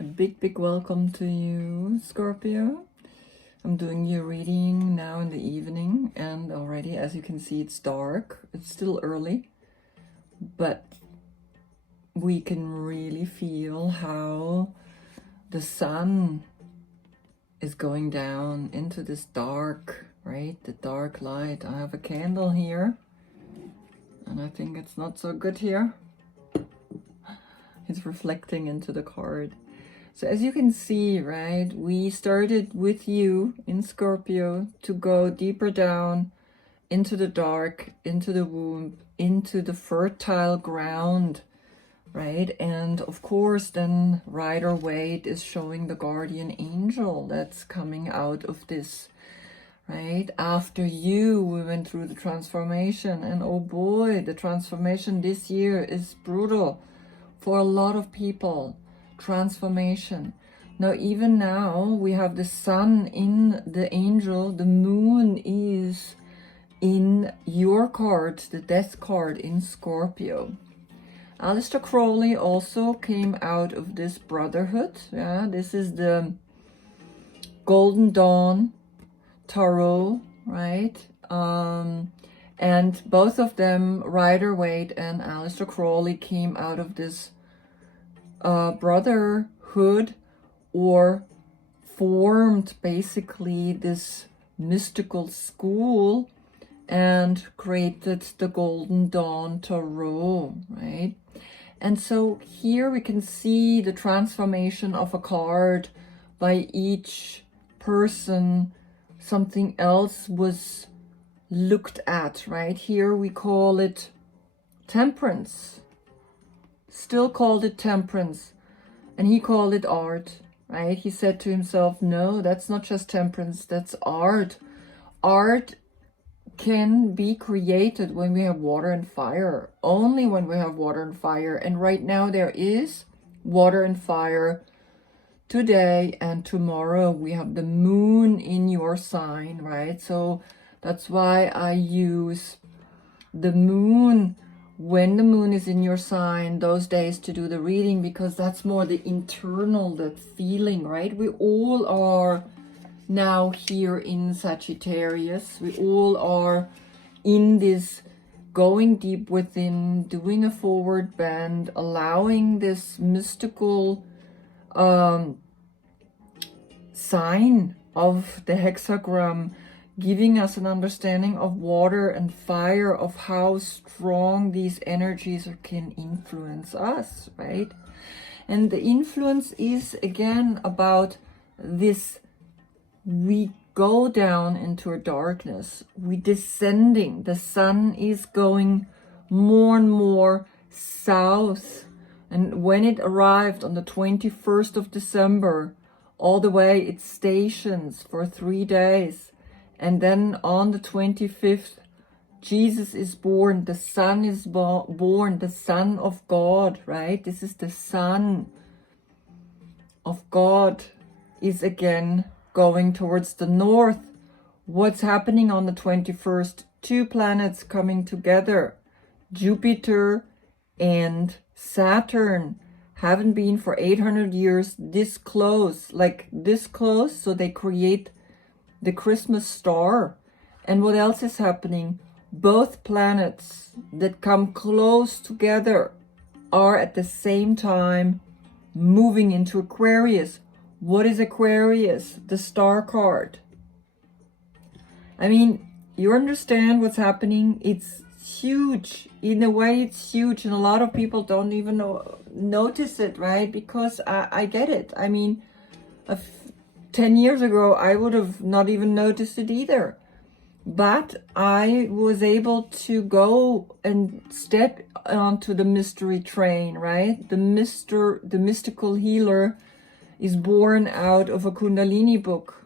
A big welcome to you, Scorpio. I'm doing your reading now in the evening, and already, as you can see, it's dark. It's still early, but we can really feel how the sun is going down into this dark, right? The dark light. I have a candle here, and I think it's not so good here. It's reflecting into the card. So as you can see, right, we started with you in Scorpio to go deeper down into the dark, into the womb, into the fertile ground, right? And of course, then Rider-Waite is showing the guardian angel that's coming out of this, right? After you, we went through the transformation, and oh boy, the transformation this year is brutal for a lot of people. Transformation. Now, even now, we have the sun in the angel, the moon is in your card, the death card in Scorpio. Aleister Crowley also came out of this brotherhood. Yeah, this is the Golden Dawn Tarot, right? And both of them, Rider-Waite and Aleister Crowley, came out of this brotherhood, or formed basically this mystical school and created the Golden Dawn Tarot, right? And so here we can see the transformation of a card by each person. Something else was looked at, right? Here we call it temperance. Still called it temperance, and he called it art, right? He said to himself, no, that's not just temperance, that's art. Art can be created when we have water and fire, only when we have water and fire. And right now there is water and fire. Today and tomorrow we have the moon in your sign, right? So that's why I use the moon when the moon is in your sign those days to do the reading, because that's more the internal, that feeling, right? We all are now here in Sagittarius. We all are in this going deep within, doing a forward bend, allowing this mystical sign of the hexagram, giving us an understanding of water and fire, of how strong these energies can influence us, right? And the influence is again about this, we go down into a darkness, we descending, the sun is going more and more south. And when it arrived on the 21st of December, all the way it stations for 3 days. And then on the 25th, Jesus is born, the Son is born, the Son of God, right? This is the Son of God is again going towards the north. What's happening on the 21st? 2 planets coming together. Jupiter and Saturn haven't been for 800 years this close, like this close, so they create the Christmas star. And what else is happening? Both planets that come close together are at the same time moving into Aquarius. What is Aquarius? The star card. I mean, you understand what's happening? It's huge. In a way, it's huge, and a lot of people don't even notice it, right? Because I get it. I mean, 10 years ago, I would have not even noticed it either. But I was able to go and step onto the mystery train, right? The mystical healer is born out of a Kundalini book,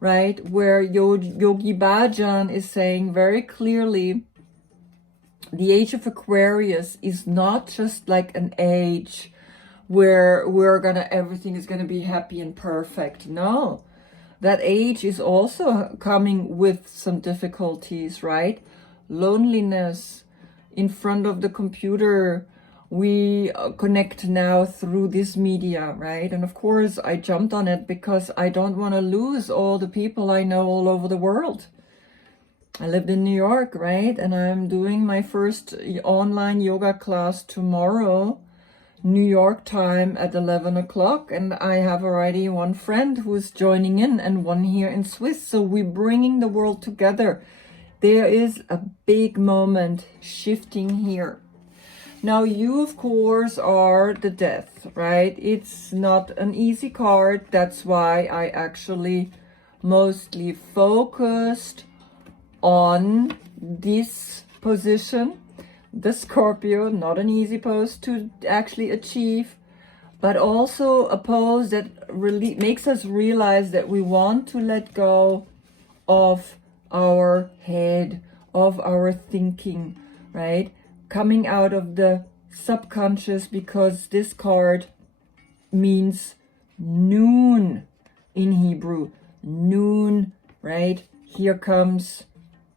right? Where Yogi Bhajan is saying very clearly, the age of Aquarius is not just like an age where everything is gonna be happy and perfect. No, that age is also coming with some difficulties, right? Loneliness, in front of the computer, we connect now through this media, right? And of course, I jumped on it because I don't want to lose all the people I know all over the world. I lived in New York, right? And I'm doing my first online yoga class tomorrow, New York time at 11 o'clock. And I have already one friend who's joining in and one here in Swiss. So we're bringing the world together. There is a big moment shifting here. Now you, of course, are the Death, right? It's not an easy card. That's why I actually mostly focused on this position, the Scorpio. Not an easy pose to actually achieve, but also a pose that really makes us realize that we want to let go of our head, of our thinking, right? Coming out of the subconscious, because this card means noon in Hebrew. Noon, right? Here comes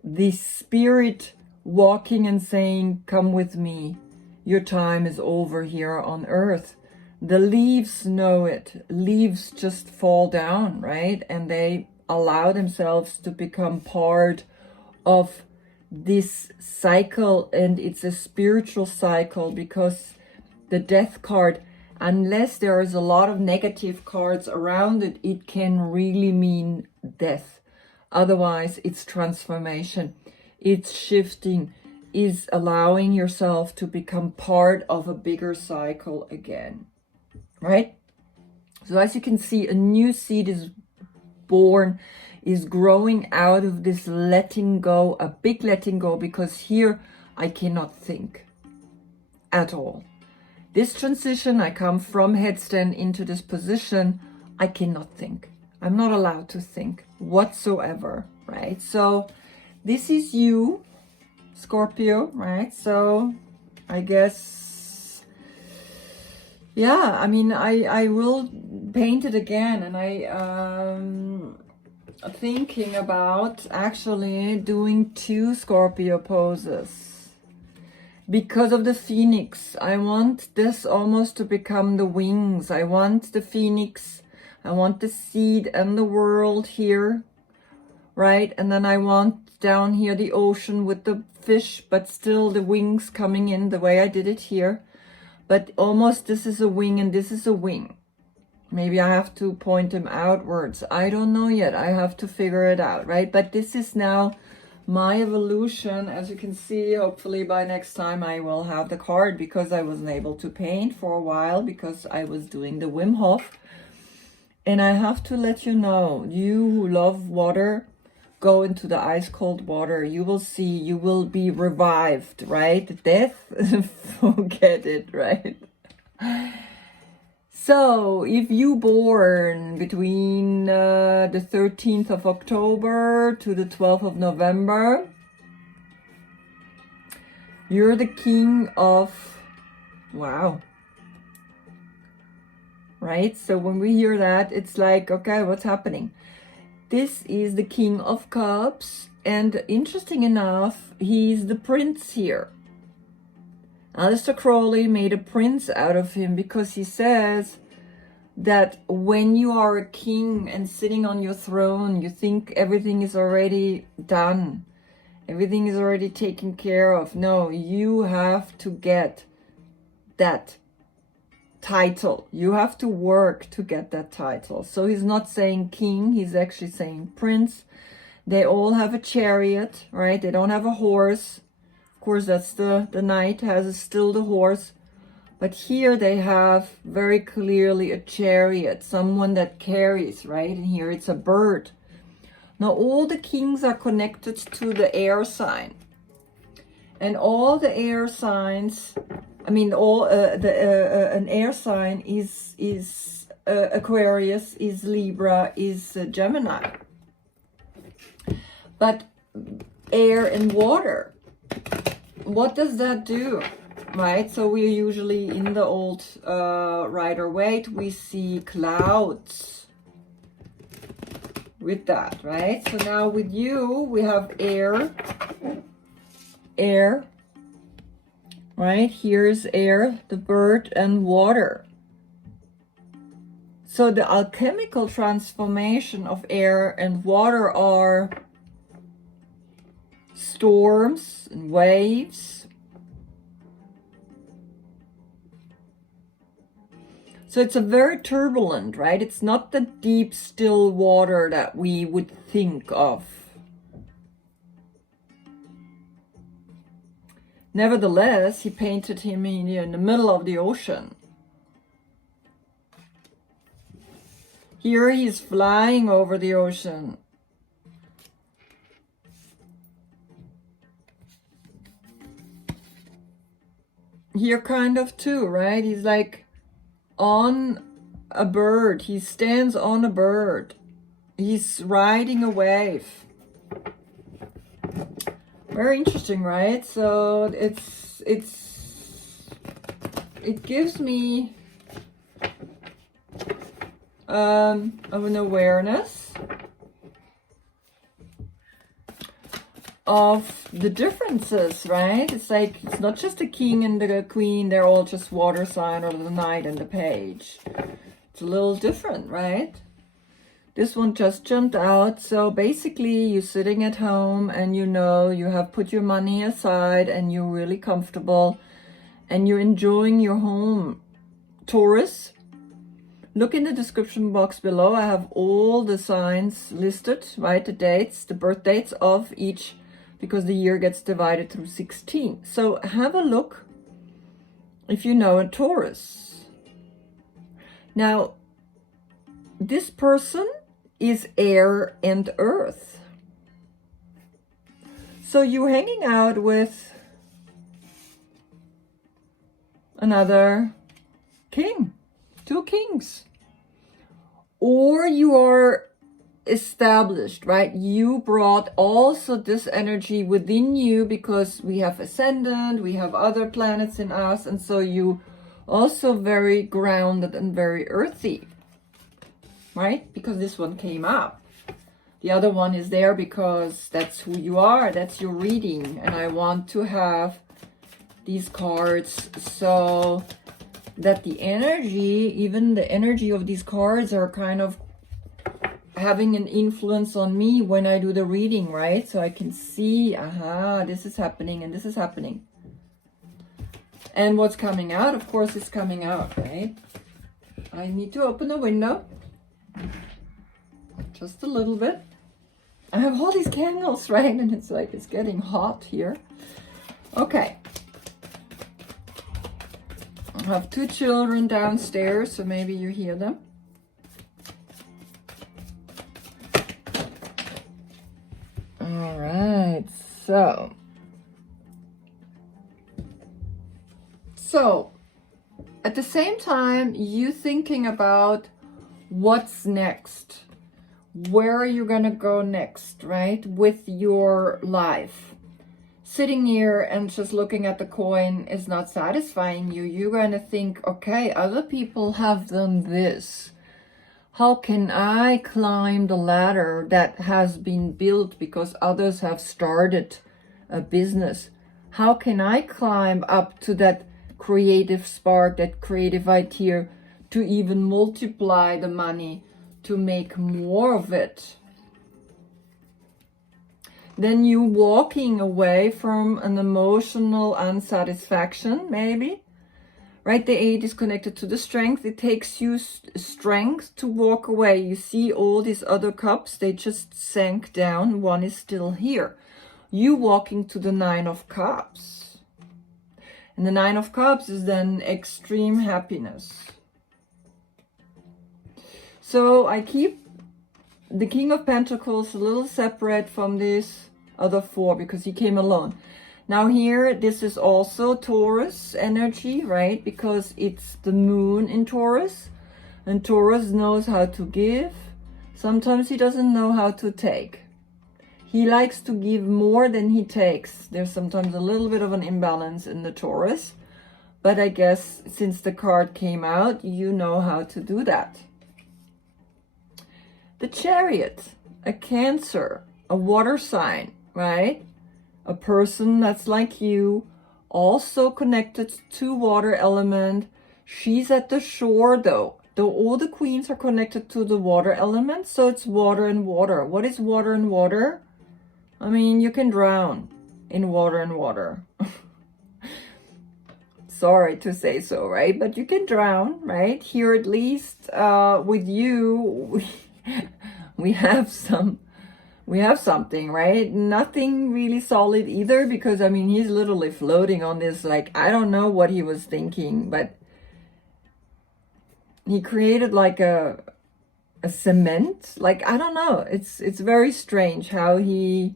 the spirit walking and saying, come with me. Your time is over here on earth. The leaves know it. Leaves just fall down, right? And they allow themselves to become part of this cycle, and it's a spiritual cycle, because the Death card, unless there is a lot of negative cards around it, it can really mean death. Otherwise, it's transformation, it's shifting, is allowing yourself to become part of a bigger cycle again, right? So as you can see, a new seed is born, is growing out of this letting go, a big letting go, because here I cannot think at all. This transition, I come from headstand into this position, I cannot think. I'm not allowed to think whatsoever, right? So this is you, Scorpio, right? So I guess, yeah, I mean, I will paint it again, and I thinking about actually doing 2 Scorpio poses because of the phoenix. I want this almost to become the wings. I want the phoenix, I want the seed and the world here, right? And then I want down here the ocean with the fish, but still the wings coming in the way I did it here. But almost this is a wing and this is a wing. Maybe I have to point them outwards. I don't know yet. I have to figure it out, right? But this is now my evolution. As you can see, hopefully by next time I will have the card, because I wasn't able to paint for a while because I was doing the Wim Hof. And I have to let you know, you who love water, go into the ice cold water. You will see, you will be revived, right? Death, forget it, right? So, if you born between the 13th of October to the 12th of November, you're the king of, wow. Right? So when we hear that, it's like, okay, what's happening? This is the King of Cups, and interesting enough, he's the prince here. Aleister Crowley made a prince out of him because he says that when you are a king and sitting on your throne, you think everything is already done. Everything is already taken care of. No, you have to get that title. You have to work to get that title. So he's not saying king, he's actually saying prince. They all have a chariot, right? They don't have a horse. Of course, that's the knight has still the horse. But here they have very clearly a chariot, someone that carries, right? And here it's a bird. Now all the kings are connected to the air sign. And all the air signs, I mean, all an air sign is Aquarius, is Libra, is Gemini. But air and water, what does that do, right? So we're usually in the old Rider-Waite, we see clouds with that, right? So now with you, we have air, right? Here's air, the bird, and water. So the alchemical transformation of air and water are storms and waves. So it's a very turbulent, right? It's not the deep, still water that we would think of. Nevertheless, he painted him in the middle of the ocean. Here he's flying over the ocean. Here kind of too, right? He's like on a bird. He stands on a bird. He's riding a wave. Very interesting, right? So it gives me of an awareness of the differences, right? It's like, it's not just the king and the queen, they're all just water sign, or the knight and the page. It's a little different, right? This one just jumped out. So basically you're sitting at home and you know you have put your money aside and you're really comfortable and you're enjoying your home. Taurus, look in the description box below. I have all the signs listed, right? The dates, the birth dates of each, because the year gets divided through 16. So have a look if you know a Taurus. Now, this person is air and earth. So you're hanging out with another king, two kings. Or you are established, right? You brought also this energy within you because we have ascendant, we have other planets in us, and so you also very grounded and very earthy, right? Because this one came up. The other one is there because that's who you are, that's your reading, and I want to have these cards so that the energy, even the energy of these cards, are kind of having an influence on me when I do the reading, right? So I can see, aha, this is happening and this is happening. And what's coming out, of course, is coming out, right? I need to open the window. Just a little bit. I have all these candles, right? And it's like, it's getting hot here. Okay. I have two children downstairs, so maybe you hear them. All right, so at the same time, you thinking about what's next, where are you gonna go next, right, with your life. Sitting here and just looking at the coin is not satisfying you. You're going to think, okay, other people have done this. How can I climb the ladder that has been built because others have started a business? How can I climb up to that creative spark, that creative idea, to even multiply the money, to make more of it? Then you walking away from an emotional unsatisfaction, maybe, right? The 8 is connected to the strength. It takes you strength to walk away. You see all these other cups, they just sank down. One is still here. You walking to the 9 of Cups. And the 9 of Cups is then extreme happiness. So I keep the King of Pentacles a little separate from this other 4 because he came alone. Now here, this is also Taurus energy, right? Because it's the moon in Taurus. And Taurus knows how to give. Sometimes he doesn't know how to take. He likes to give more than he takes. There's sometimes a little bit of an imbalance in the Taurus. But I guess since the card came out, you know how to do that. The Chariot, a Cancer, a water sign, right? A person that's like you, also connected to water element. She's at the shore though. All the queens are connected to the water element, so it's water and water. What is water and water? I mean, you can drown in water and water. Sorry to say so, right? But you can drown, right? Here at least with you, we have something, right? Nothing really solid either, because I mean, he's literally floating on this, like, I don't know what he was thinking, but he created like a cement, like, I don't know. It's very strange how he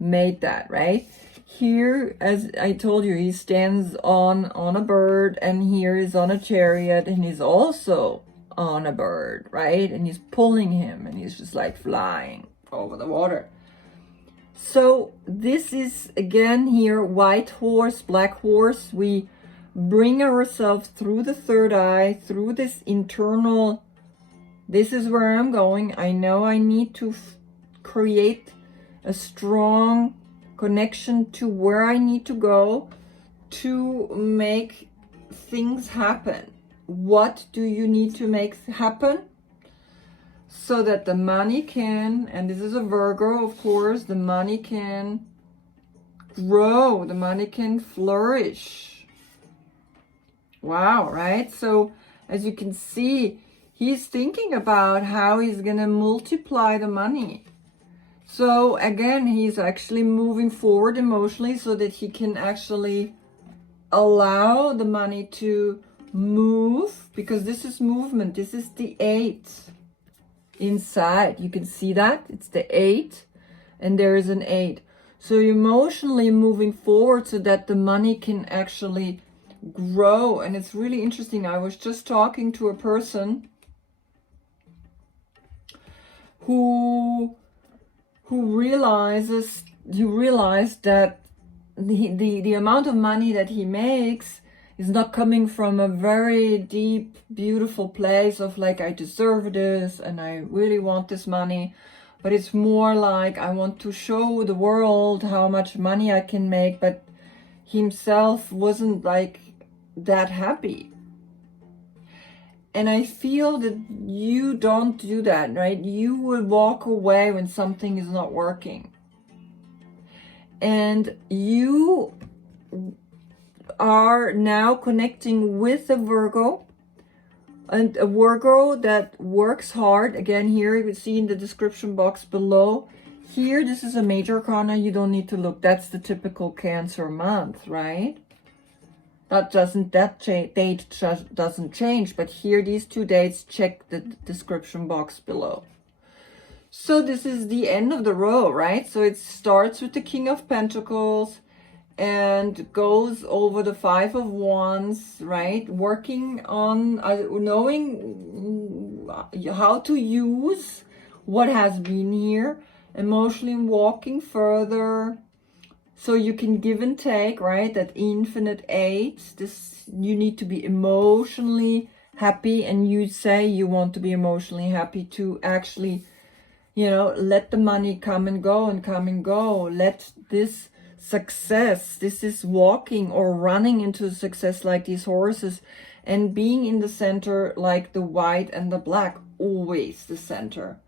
made that, right? Here, as I told you, he stands on a bird, and here is on a chariot, and he's also on a bird, right? And he's pulling him, and he's just like flying over the water. So this is, again, here, white horse, black horse. We bring ourselves through the third eye, through this internal, this is where I'm going. I know I need to create a strong connection to where I need to go to make things happen. What do you need to make happen? So that the money can, and this is a Virgo, of course, the money can grow, the money can flourish. Wow, right? So as you can see, he's thinking about how he's going to multiply the money. So again, he's actually moving forward emotionally so that he can actually allow the money to move, because this is movement. This is the 8 inside. You can see that it's the 8 and there is an 8. So emotionally moving forward so that the money can actually grow. And it's really interesting. I was just talking to a person who realized that the amount of money that he makes is not coming from a very deep, beautiful place of like, I deserve this and I really want this money, but it's more like, I want to show the world how much money I can make, but himself wasn't like that happy. And I feel that you don't do that, right? You will walk away when something is not working. And you are now connecting with a Virgo, and a Virgo that works hard. Again, here you can see in the description box below. Here, this is a major arcana. You don't need to look. That's the typical Cancer month, right? That date doesn't change, but here these two dates, check the description box below. So this is the end of the row, right? So it starts with the King of Pentacles and goes over the 5 of Wands, right? Working on knowing how to use what has been here, emotionally walking further, so you can give and take, right? That infinite 8. This, you need to be emotionally happy, and you say you want to be emotionally happy to actually, you know, let the money come and go and come and go. Let this success, this is walking or running into success like these horses, and being in the center like the white and the black, always the center.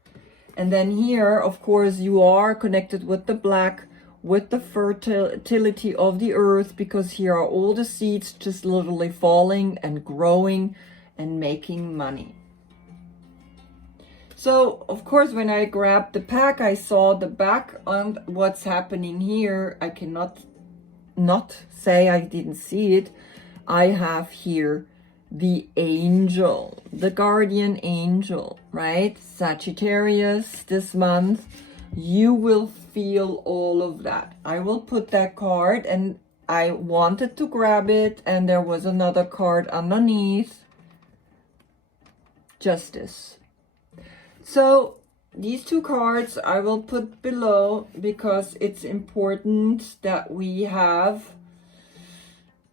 And then here, of course, you are connected with the black, with the fertility of the earth, because here are all the seeds just literally falling and growing and making money. So, of course, when I grabbed the pack, I saw the back on what's happening here. I cannot not say I didn't see it. I have here the angel, the guardian angel, right? Sagittarius this month. You will feel all of that. I will put that card, and I wanted to grab it, and there was another card underneath. Justice. So these two cards I will put below, because it's important that we have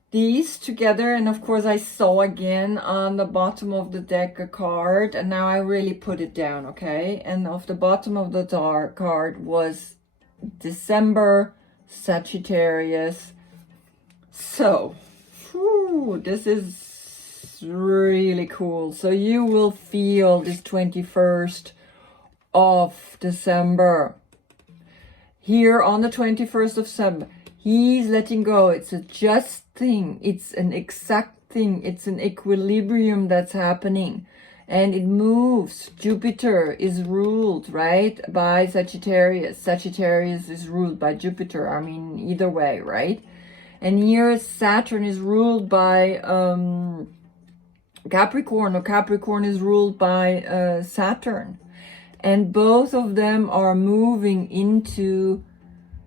these together. And of course I saw again on the bottom of the deck a card, and now I really put it down, okay? And off the bottom of the card was December, Sagittarius. So, this is really cool. So you will feel this 21st of December. Here on the 21st of December, he's letting go. It's a just thing. It's an exact thing. It's an equilibrium that's happening. And it moves. Jupiter is ruled, right, by Sagittarius. Sagittarius is ruled by Jupiter. I mean, either way, right? And here Saturn is ruled by Capricorn, or Capricorn is ruled by Saturn. And both of them are moving into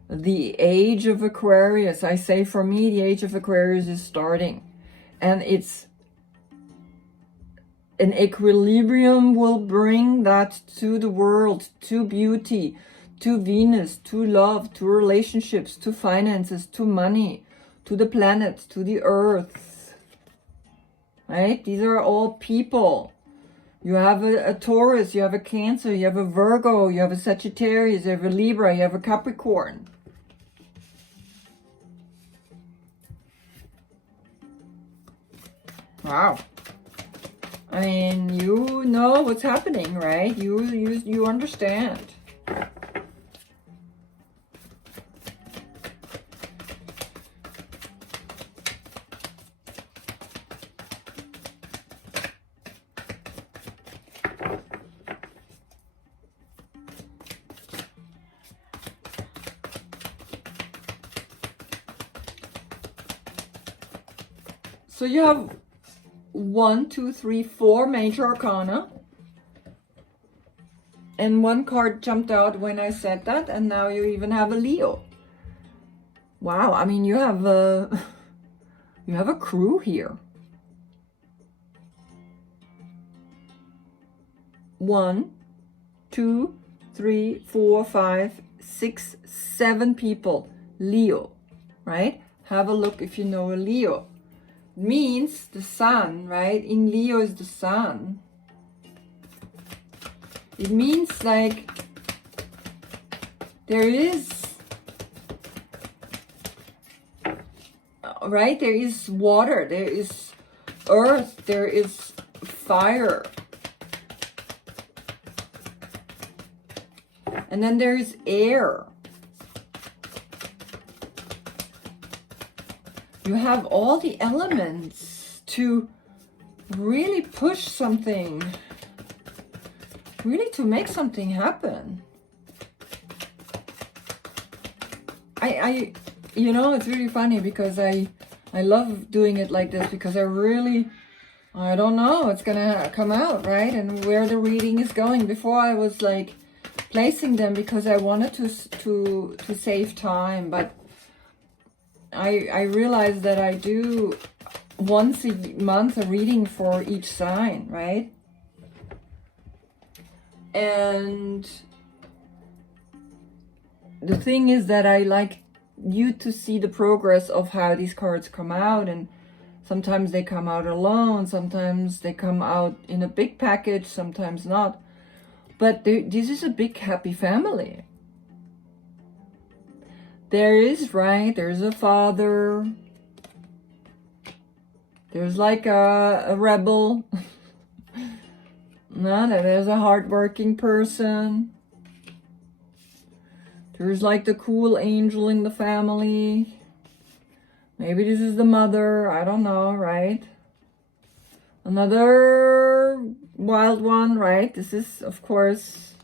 the age of Aquarius. I say for me, the age of Aquarius is starting. And it's an equilibrium will bring that to the world, to beauty, to Venus, to love, to relationships, to finances, to money, to the planet, to the earth. Right? These are all people. You have a Taurus, you have a Cancer, you have a Virgo, you have a Sagittarius, you have a Libra, you have a Capricorn. Wow. I mean, you know what's happening, right? You understand. So you have 1, 2, 3, 4 major arcana. And one card jumped out when I said that, and now you even have a Leo. Wow, I mean, you have a crew here. 1, 2, 3, 4, 5, 6, 7 people. Leo, right? Have a look if you know a Leo. Means the sun, right? In Leo is the sun. It means like there is, right? There is water, there is earth, there is fire. And then there is air. You have all the elements to really push something, really to make something happen. You know, it's really funny because I love doing it like this because I don't know, it's gonna come out, right? And where the reading is going. Before I was like placing them because I wanted to save time, but I realized that I do once a month a reading for each sign, right? And the thing is that I like you to see the progress of how these cards come out, and sometimes they come out alone, sometimes they come out in a big package, sometimes not. But this is a big happy family. There is, right, there's a father, there's like a rebel, no, there's a hardworking person, there's like the cool angel in the family, maybe this is the mother, I don't know, right? Another wild one, right? This is, of course,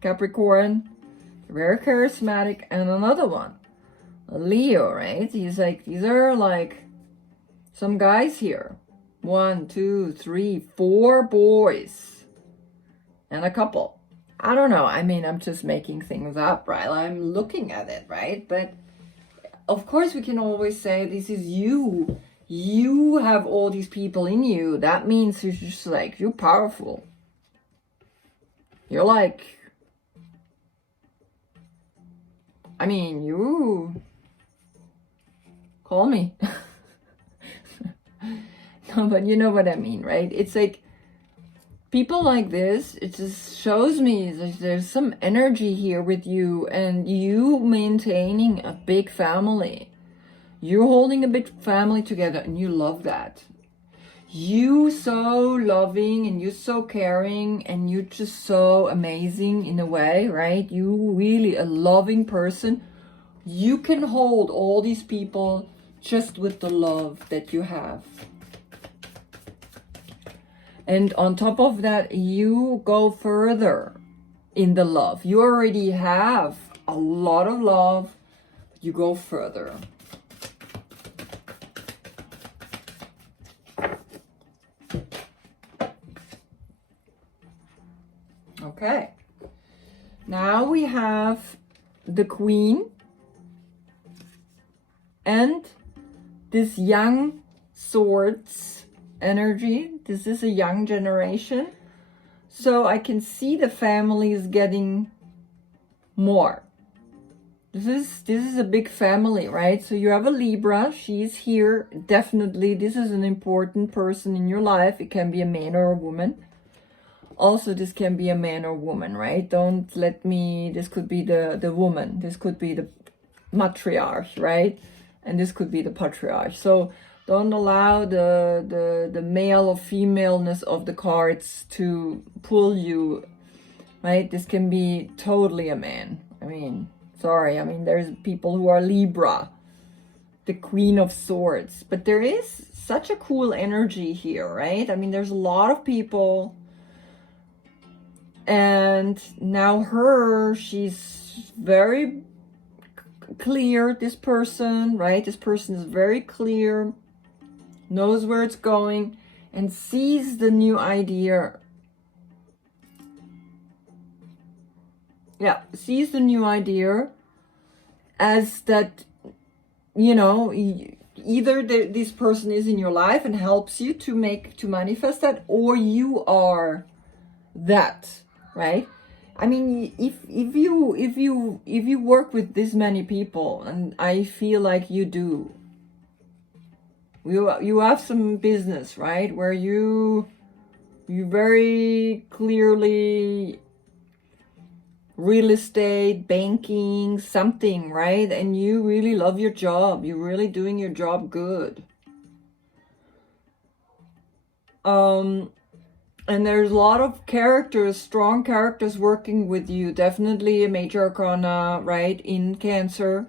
Capricorn, very charismatic, and another one. Leo, right? He's like, these are like some guys here. 1, 2, 3, 4 boys and a couple. I don't know. I mean, I'm just making things up, right? I'm looking at it, right? But of course we can always say this is you. You have all these people in you. That means you're just like, you're powerful. You're like, I mean, you call me. No, but you know what I mean, right? It's like people like this, it just shows me there's some energy here with you, and you maintaining a big family. You're holding a big family together and you love that. You so loving and you're so caring and you're just so amazing in a way, right? You really a loving person. You can hold all these people just with the love that you have. And on top of that, you go further in the love. You already have a lot of love. You go further. Okay. Now we have the Queen and this young swords energy. This is a young generation. So I can see the family is getting more. This is a big family, right? So you have a Libra. She's here. Definitely, this is an important person in your life. It can be a man or a woman. Also, this can be a man or woman, right? Don't let me... This could be the woman. This could be the matriarch, right? And this could be the patriarch. So don't allow the male or femaleness of the cards to pull you, right? This can be totally a man. I mean, sorry. I mean, there's people who are Libra, the Queen of Swords. But there is such a cool energy here, right? I mean, there's a lot of people. And now she's very clear, this person, right? This person is very clear, knows where it's going, and sees the new idea. Yeah, sees the new idea as that, you know, either this person is in your life and helps you to manifest that, or you are that, right? I mean, if you work with this many people, and I feel like you do, you have some business, right, where you very clearly real estate, banking, something, right? And you really love your job. You're really doing your job good. And there's a lot of characters, strong characters working with you. Definitely a major arcana, right? In Cancer.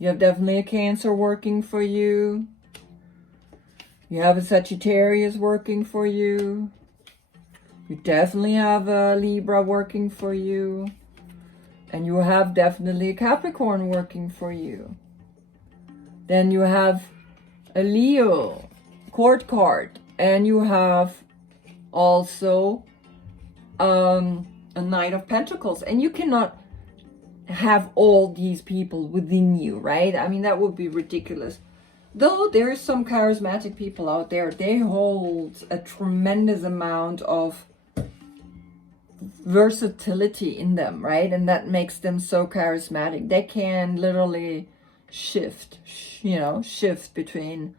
You have definitely a Cancer working for you. You have a Sagittarius working for you. You definitely have a Libra working for you. And you have definitely a Capricorn working for you. Then you have a Leo court card. And you have also a Knight of Pentacles. And you cannot have all these people within you, right? I mean, that would be ridiculous. Though there is some charismatic people out there, they hold a tremendous amount of versatility in them, right? And that makes them so charismatic. They can literally shift between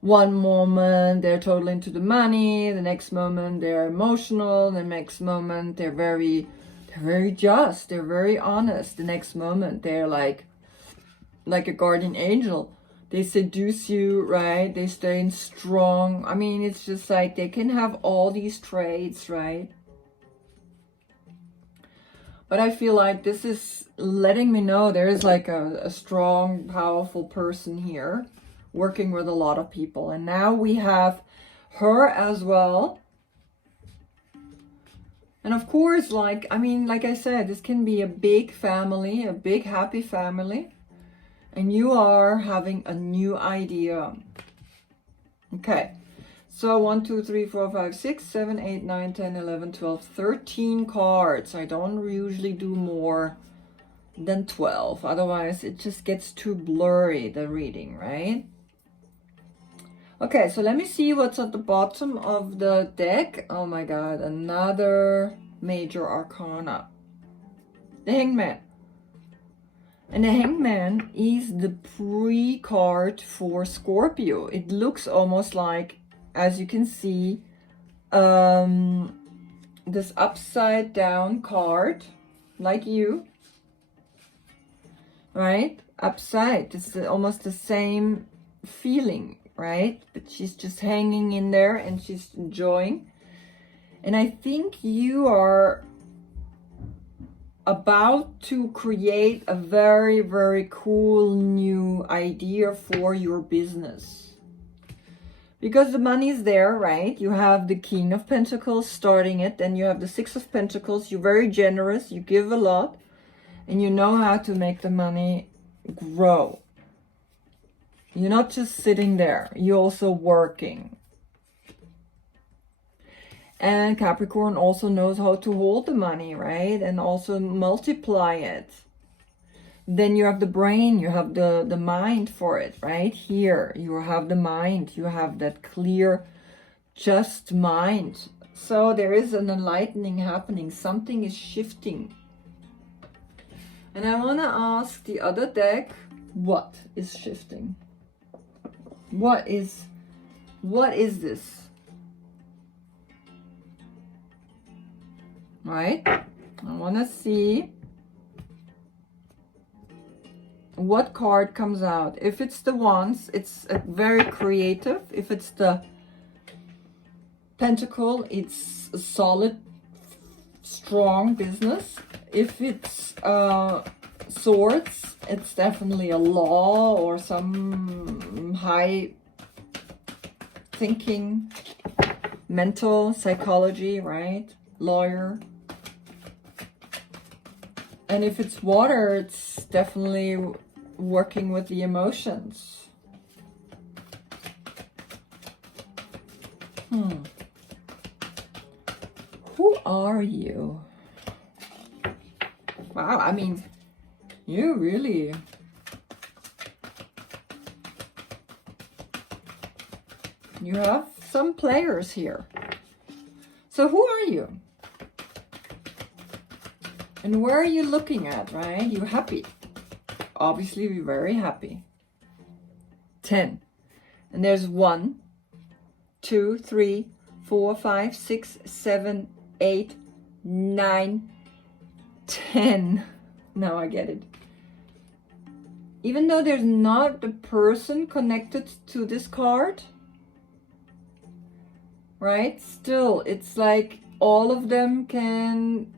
one moment they're totally into the money, the next moment they're emotional, the next moment they're very just, they're very honest, the next moment they're like a guardian angel. They seduce you, right? They stay strong. I mean, it's just like they can have all these traits, right? But I feel like this is letting me know there is like a strong, powerful person here working with a lot of people. And now we have her as well. And of course, like I said, this can be a big family, a big happy family. And you are having a new idea. Okay. So 1, 2, 3, 4, 5, 6, 7, 8, 9, 10, 11, 12, 13 cards. I don't usually do more than 12. Otherwise, it just gets too blurry, the reading, right? Okay, so let me see what's at the bottom of the deck. Oh my God, another major arcana. The Hangman. And the Hangman is the pre-card for Scorpio. It looks almost like, as you can see, this upside down card, like you, right? upside. It's almost the same feeling, right? But she's just hanging in there and she's enjoying. And I think you are about to create a very, very cool new idea for your business. Because the money is there, right? You have the King of Pentacles starting it, then you have the Six of Pentacles. You're very generous, you give a lot, and you know how to make the money grow. You're not just sitting there, you're also working. And Capricorn also knows how to hold the money, right? And also multiply it. Then you have the brain, you have the mind for it, right? Here, you have the mind, you have that clear, just mind. So there is an enlightening happening. Something is shifting. And I want to ask the other deck, what is shifting? What is this? Right? I want to see what card comes out. If it's the Wands, it's very creative. If it's the Pentacle, it's a solid, strong business. If it's Swords, it's definitely a law or some high thinking, mental psychology, right? Lawyer. And if it's Water, it's definitely working with the emotions. Who are you? Wow, I mean, you really... You have some players here. So who are you? And where are you looking at, right? You're happy. Obviously, you're very happy. 10. And there's 1, 2, 3, 4, 5, 6, 7, 8, 9, 10. Now I get it. Even though there's not a person connected to this card, right? Still, it's like all of them can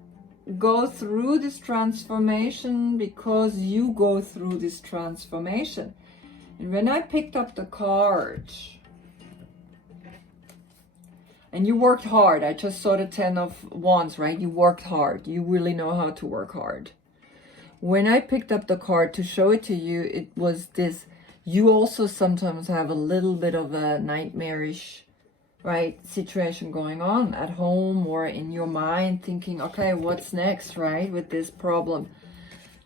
go through this transformation because you go through this transformation. And when I picked up the card, and you worked hard, I just saw the 10 of Wands, right? You worked hard. You really know how to work hard. When I picked up the card to show it to you, it was this. You also sometimes have a little bit of a nightmarish, right, situation going on at home or in your mind, thinking, okay, what's next, right, with this problem.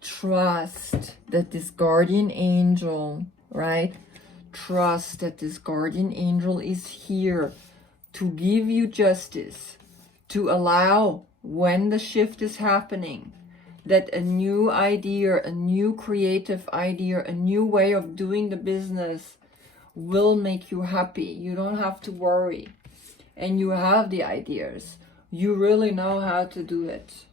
Trust that this guardian angel, right, trust that this guardian angel is here to give you justice, to allow, when the shift is happening, that a new idea, a new creative idea, a new way of doing the business will make you happy. You don't have to worry. And you have the ideas. You really know how to do it.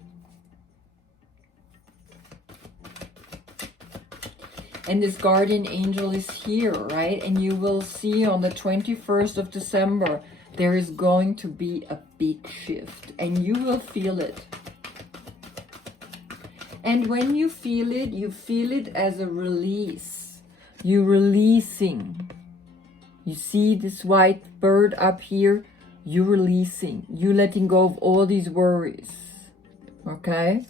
And this guardian angel is here, right? And you will see on the 21st of December, there is going to be a big shift. And you will feel it. And when you feel it as a release. You're releasing. You see this white bird up here? You're releasing. You're letting go of all these worries. Okay?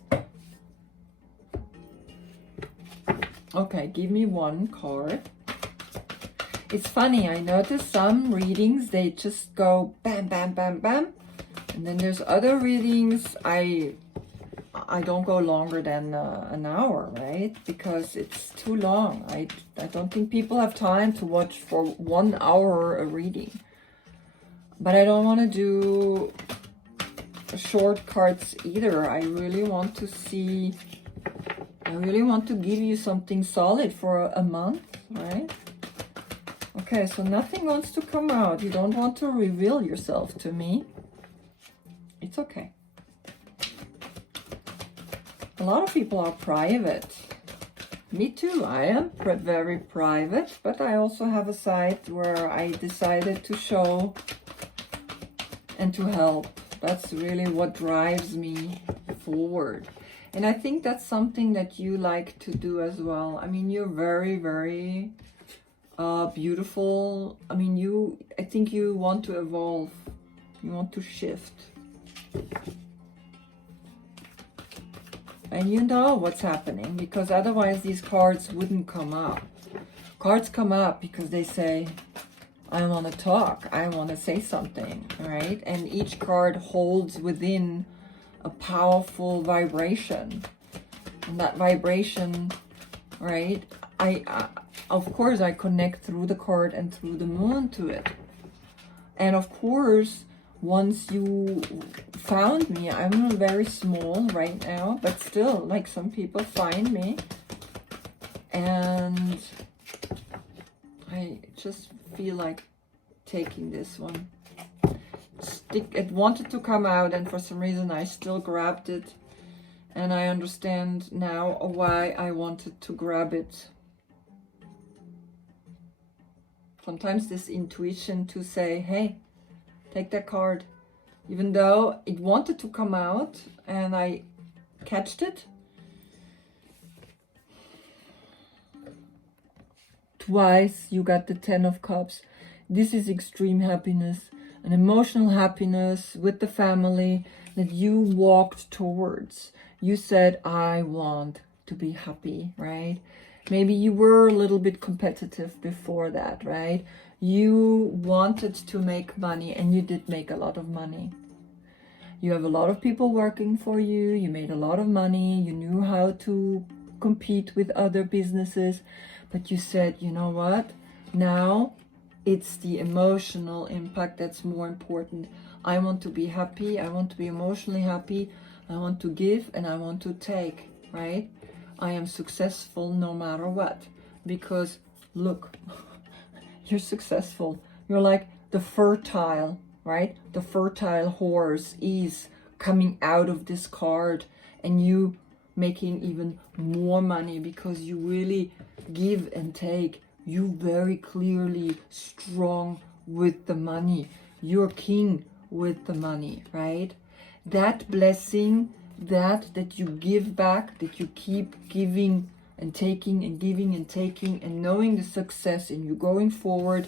Okay, give me one card. It's funny, I noticed some readings, they just go bam, bam, bam, bam. And then there's other readings, I don't go longer than an hour, right? Because it's too long. I don't think people have time to watch for 1 hour a reading. But I don't want to do short cards either. I really want to see, I really want to give you something solid for a month, right? Okay, so nothing wants to come out. You don't want to reveal yourself to me. It's okay. A lot of people are private. Me too. I am very private, but I also have a side where I decided to show and to help. That's really what drives me forward. And I think that's something that you like to do as well. I mean, you're very, very beautiful. I mean, I think you want to evolve. You want to shift. And you know what's happening, because otherwise these cards wouldn't come up. Cards come up because they say, I want to talk, I want to say something, right? And each card holds within a powerful vibration. And that vibration, right, of course I connect through the card and through the moon to it. And of course, once you found me, I'm very small right now, but still, like, some people find me, and I just feel like taking this one. It wanted to come out, and for some reason I still grabbed it, and I understand now why I wanted to grab it. Sometimes this intuition to say, hey, take that card. Even though it wanted to come out and I catched it. Twice you got the 10 of Cups. This is extreme happiness, an emotional happiness with the family that you walked towards. You said, I want to be happy, right? Maybe you were a little bit competitive before that, right? You wanted to make money, and you did make a lot of money. You have a lot of people working for you. You made a lot of money. You knew how to compete with other businesses. But you said, you know what? Now it's the emotional impact that's more important. I want to be happy. I want to be emotionally happy. I want to give and I want to take, right? I am successful no matter what. Because look, you're successful. You're like the fertile, right? The fertile horse is coming out of this card, and you making even more money because you really give and take. You very clearly strong with the money. You're king with the money, right? That blessing, that you give back, that you keep giving and taking and giving and taking, and knowing the success and you going forward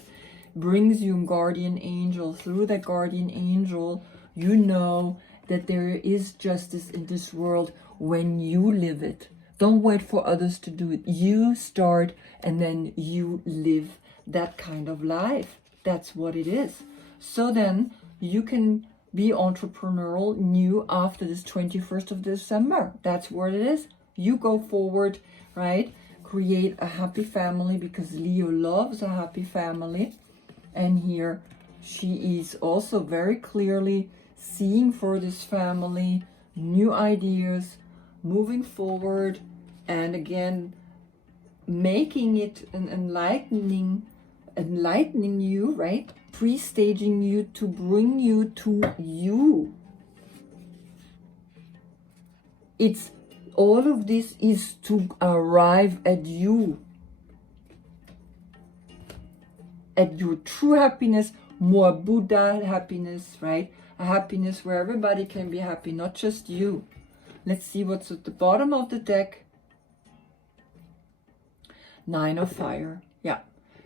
brings you a guardian angel. Through that guardian angel, you know that there is justice in this world when you live it. Don't wait for others to do it. You start and then you live that kind of life. That's what it is. So then you can be entrepreneurial new after this 21st of December. That's what it is. You go forward, right? Create a happy family, because Leo loves a happy family. And here she is also very clearly seeing for this family new ideas, moving forward, and again making it an enlightening you, right? Pre-staging you to bring you to you. It's all of this is to arrive at you, at your true happiness, more Buddha happiness, right? A happiness where everybody can be happy, not just you. Let's see what's at the bottom of the deck. 9 of Fire. Yeah.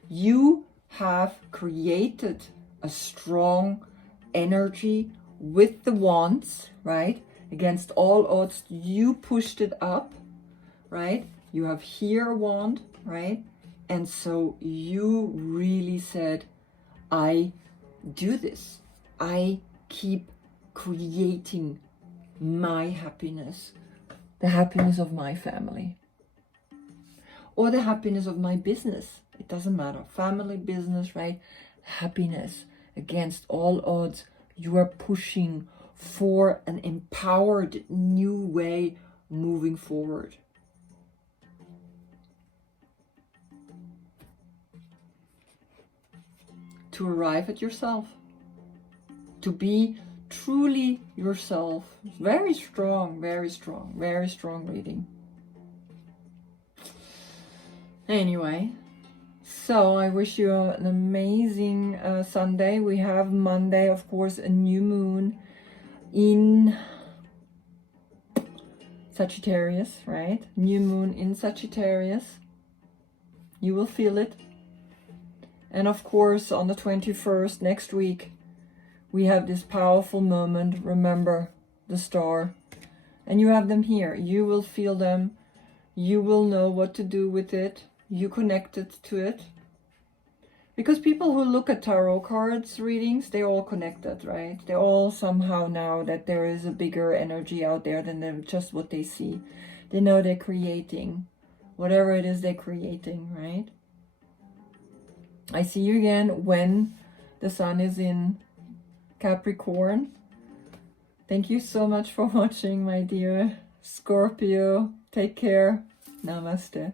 You have created a strong energy with the wands, right? Against all odds, you pushed it up, right? You have here a wand, right? And so you really said, I do this. I keep creating my happiness, the happiness of my family, or the happiness of my business. It doesn't matter. Family, business, right? Happiness. Against all odds, you are pushing for an empowered new way moving forward. To arrive at yourself. To be truly yourself. Very strong, very strong, very strong reading. Anyway, so I wish you an amazing Sunday. We have Monday, of course, a new moon in Sagittarius, right? New moon in Sagittarius. You will feel it. And of course, on the 21st, next week, we have this powerful moment. Remember the star. And you have them here. You will feel them. You will know what to do with it. You connected to it. Because people who look at tarot cards readings, they're all connected, right? They're all somehow now that there is a bigger energy out there than just what they see. They know they're creating whatever it is they're creating, right? I see you again when the sun is in Capricorn. Thank you so much for watching, my dear Scorpio. Take care. Namaste.